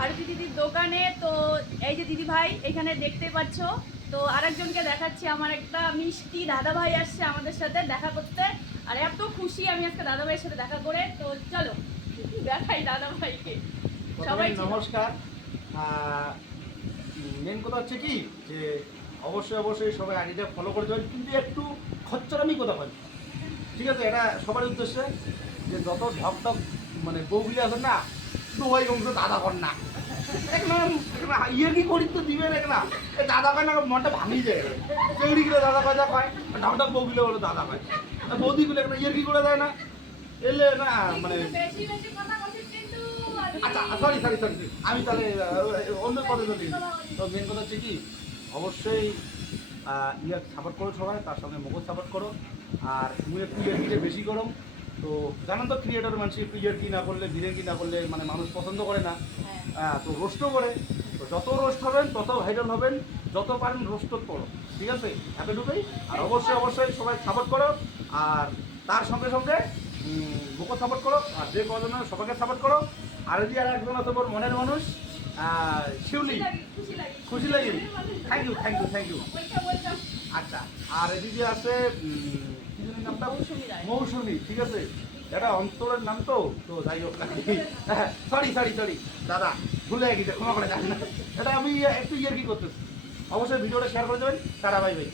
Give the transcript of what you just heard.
ভারতী দিদির দোকানে তো এই যে দিদি ভাই এখানে দেখতে পাচ্ছ। তো আরেকজনকে দেখাচ্ছি আমার একটা মিষ্টি দাদা ভাই আসছে আমাদের সাথে দেখা করতে। আর এত খুশি আমি আজকে দাদা ভাইয়ের সাথে দেখা করে। তো চলো দেখাই দাদা ভাইকে সবাই নমস্কার। মেন কথা হচ্ছে কি যে অবশ্যই অবশ্যই সবাই আইডিটা ফলো করে দেবেন কিন্তু একটু খচ্চরামি কথা হয়? ঠিক আছে এটা সবার উদ্দেশ্যে যে যত ঢক ঢক মানে বউগুলি আছে না দোয়াই অংশ দাদা কর না। করি তো দিবেন এক না। দাদা না, মনটা ভাঙিয়ে যায়। দাদা দাদা কি করে দেয় না? এলে না মানে আচ্ছা আমি তাহলে অন্য কথা তো মেন কথা অবশ্যই ইয়ে সাপোর্ট করো সবাই, তার সঙ্গে মগজ সাপোর্ট করো। আর তুমি একটু বেশি করো। তো জানেন তো ক্রিয়েটর মানুষ একটু ইয়ারকি না করলে ভিড়ের কি না করলে মানে মানুষ পছন্দ করে না? হ্যাঁ। হ্যাঁ তো রোস্টও করে। তো যত রোস্ট হবেন তত ভাইরাল হবেন যত পারেন রোস্ট করো। ঠিক আছে? এতটুকুই। আর অবশ্যই অবশ্যই সবাই সাপোর্ট করো। আর তার সঙ্গে সঙ্গে বুকও সাপোর্ট করো। আর যে কজন সবাইকে সাপোর্ট করো। আর যদি আর একজন আছে মনের মানুষ শিউলি। খুশি লাগে খুশি লাগে। খুশি লাগে। Thank you thank you thank you আচ্ছা আর এদিকে আছে নামটা? মৌসুমী মৌসুমী ঠিক আছে। এটা অন্তরের নাম তো তো যাই হোক। সরি সরি সরি দাদা ভুলে গেছে ক্ষমা করে যান এটা আমি একটু ইয়ে কি করতেছি? অবশ্যই ভিডিওটা শেয়ার করে দেবেন তারা ভাই বাই